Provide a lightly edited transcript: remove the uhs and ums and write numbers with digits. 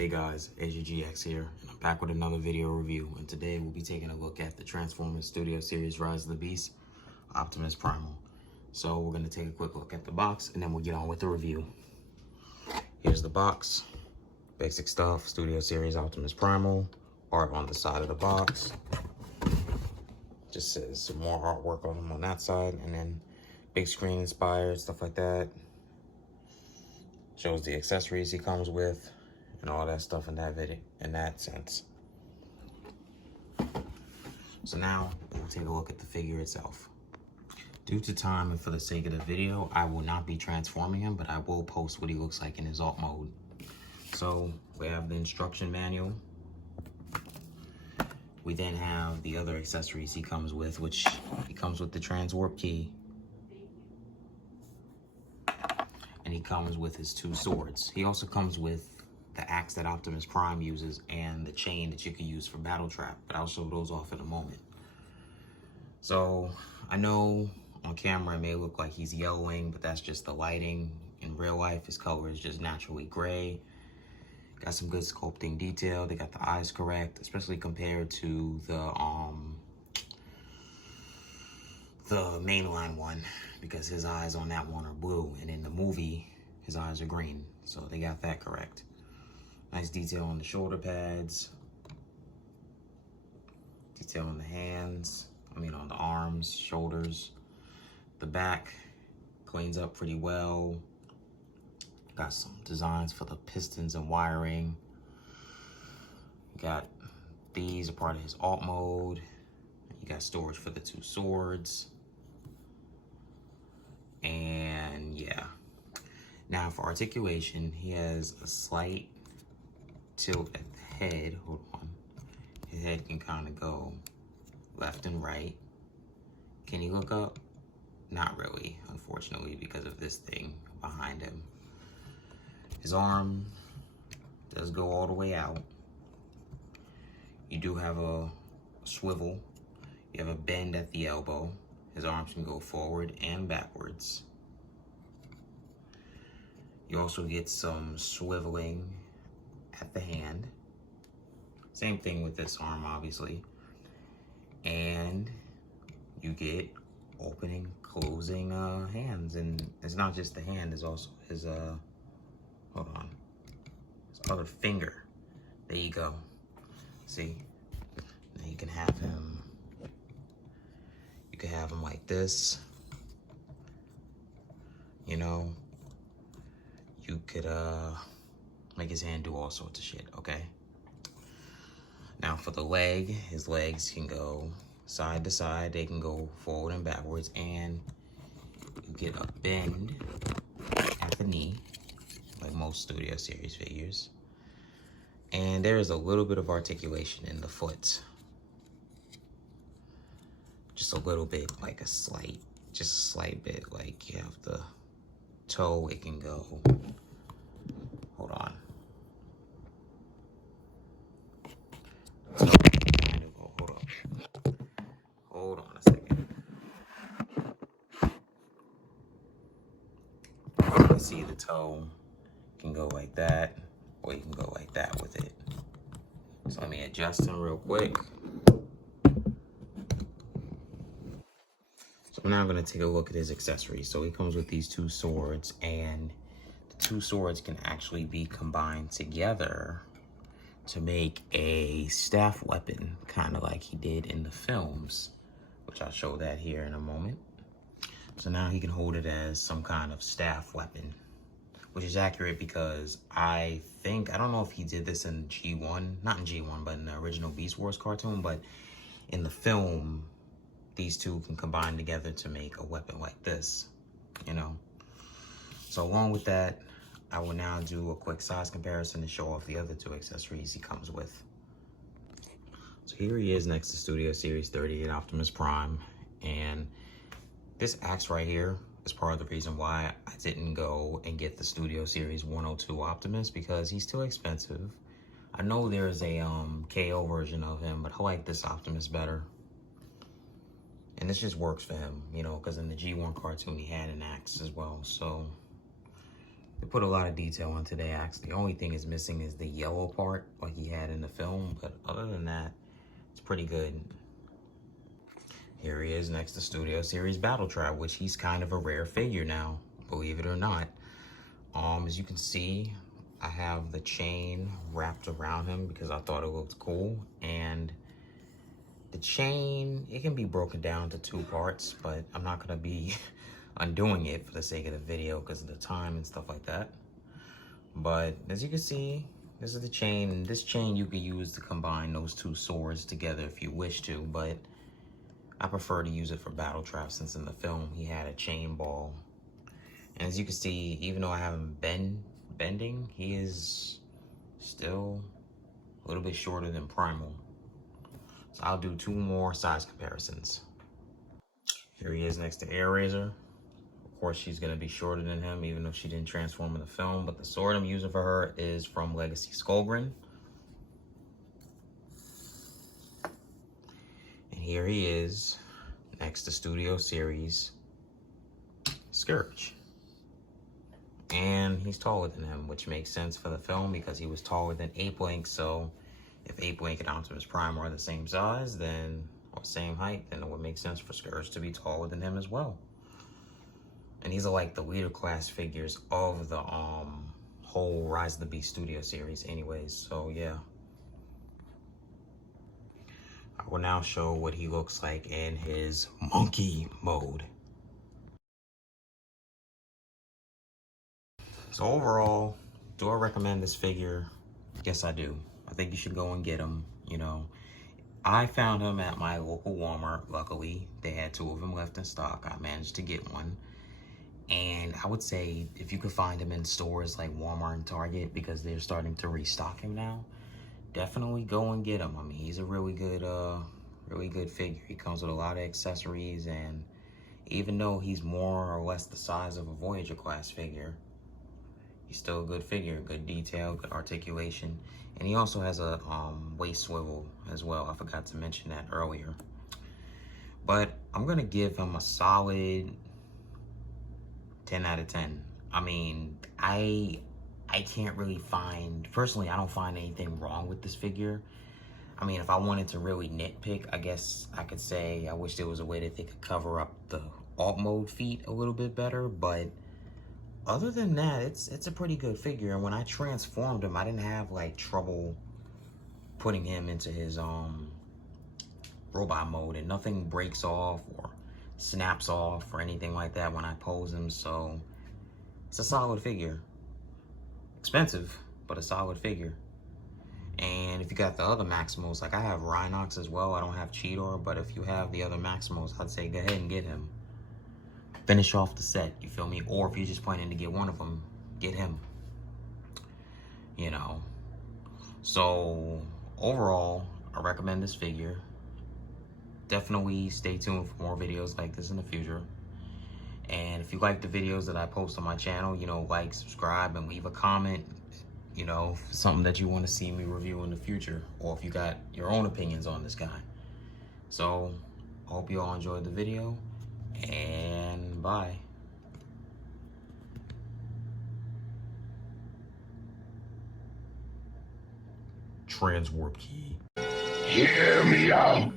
Hey guys, AGGX here, and I'm back with another video review, and today we'll be taking a look at the Transformers Studio Series Rise of the Beast, Optimus Primal. So we're going to take a quick look at the box, and then we'll get on with the review. Here's the box, basic stuff, Studio Series Optimus Primal, art on the side of the box. Just says some more artwork on them on that side, and then big screen inspired, stuff like that. Shows the accessories he comes with, and all that stuff in that video, in that sense. So now we'll take a look at the figure itself. Due to time and for the sake of the video, I will not be transforming him, but I will post what he looks like in his alt mode. So we have the instruction manual. We then have the other accessories he comes with, which he comes with the transwarp key. And he comes with his two swords. He also comes with the axe that Optimus Prime uses and the chain that you can use for battle trap, but I'll show those off in a moment. So I know on camera it may look like he's yellowing, but that's just the lighting. In real life, his color is just naturally gray. Got some good sculpting detail. They got the eyes correct, especially compared to the mainline one, because his eyes on that one are blue, and in the movie his eyes are green, so they got that correct. Nice detail on the shoulder pads, detail on the hands, on the arms, shoulders. The back cleans up pretty well. Got some designs for the pistons and wiring. Got these a part of his alt mode. You got storage for the two swords. And yeah. Now for articulation, he has a slight tilt at the head. Hold on. His head can kind of go left and right. Can he look up? Not really, unfortunately, because of this thing behind him. His arm does go all the way out. You do have a swivel. You have a bend at the elbow. His arms can go forward and backwards. You also get some swiveling at the hand. Same thing with this arm, obviously. And you get opening, closing hands. And it's not just the hand, it's also his, hold on, his other finger. There you go. See? Now you can have him, like this. You know? You could make his hand do all sorts of shit, okay? Now for the leg, his legs can go side to side. They can go forward and backwards, and you get a bend at the knee, like most Studio Series figures. And there is a little bit of articulation in the foot. Just a little bit, like just a slight bit. Like you have the toe, it can go. Hold on. Hold on a second. You can see the toe can go like that, or you can go like that with it. So let me adjust him real quick. So now I'm gonna take a look at his accessories. So he comes with these two swords, and the two swords can actually be combined together to make a staff weapon, kind of like he did in the films, which I'll show that here in a moment. So now he can hold it as some kind of staff weapon, which is accurate because I don't know if he did this in G1, not in G1, but in the original Beast Wars cartoon, but in the film, these two can combine together to make a weapon like this, you know? So along with that, I will now do a quick size comparison to show off the other two accessories he comes with. So here he is next to Studio Series 38 Optimus Prime, and this axe right here is part of the reason why I didn't go and get the Studio Series 102 Optimus, because he's too expensive. I know there's a KO version of him, but I like this Optimus better. And this just works for him, you know, because in the G1 cartoon he had an axe as well. So They put a lot of detail into the axe. The only thing is missing is the yellow part like he had in the film, but other than that, it's pretty good. Here he is next to Studio Series Battle Trap, which he's kind of a rare figure now, believe it or not. As you can see, I have the chain wrapped around him because I thought it looked cool. And the chain, it can be broken down to 2 parts, but I'm not gonna be undoing it for the sake of the video because of the time and stuff like that. But as you can see, this is the chain, and this chain you could use to combine those 2 swords together if you wish to, but I prefer to use it for Battle Trap since in the film he had a chain ball. And as you can see, even though I have him bending, he is still a little bit shorter than Primal. So I'll do 2 more size comparisons. Here he is next to Air Razor. Of course, she's gonna be shorter than him, even though she didn't transform in the film, but the sword I'm using for her is from Legacy Skullgrin. And here he is next to Studio Series Scourge. And he's taller than him, which makes sense for the film because he was taller than Ape Link. So if Ape Link and Optimus Prime are the same size, then, or same height, then it would make sense for Scourge to be taller than him as well. And these are like the leader class figures of the whole Rise of the Beast Studio series anyways, so yeah. I will now show what he looks like in his monkey mode. So overall, do I recommend this figure? Yes, I do. I think you should go and get him, you know. I found him at my local Walmart, luckily. They had 2 of them left in stock. I managed to get one. And I would say if you could find him in stores like Walmart and Target, because they're starting to restock him now, definitely go and get him. I mean, he's a really good figure. He comes with a lot of accessories, and even though he's more or less the size of a Voyager class figure, he's still a good figure, good detail, good articulation. And he also has a waist swivel as well. I forgot to mention that earlier. But I'm gonna give him a solid 10 out of 10. I mean, I can't really find, personally, I don't find anything wrong with this figure. I mean, if I wanted to really nitpick, I guess I could say I wish there was a way that they could cover up the alt mode feet a little bit better, but other than that, it's a pretty good figure. And when I transformed him, I didn't have like trouble putting him into his robot mode, and nothing breaks off or snaps off or anything like that when I pose him. So it's a solid figure. Expensive, but a solid figure. And if you got the other Maximals, like I have Rhinox as well, I don't have Cheetor, but if you have the other Maximals, I'd say go ahead and get him. Finish off the set, you feel me? Or if you're just planning to get one of them, get him. You know. So overall, I recommend this figure. Definitely stay tuned for more videos like this in the future. And if you like the videos that I post on my channel, you know, like, subscribe, and leave a comment, you know, something that you want to see me review in the future, or if you got your own opinions on this guy. So I hope you all enjoyed the video, and bye. Transwarp key. Hear me out.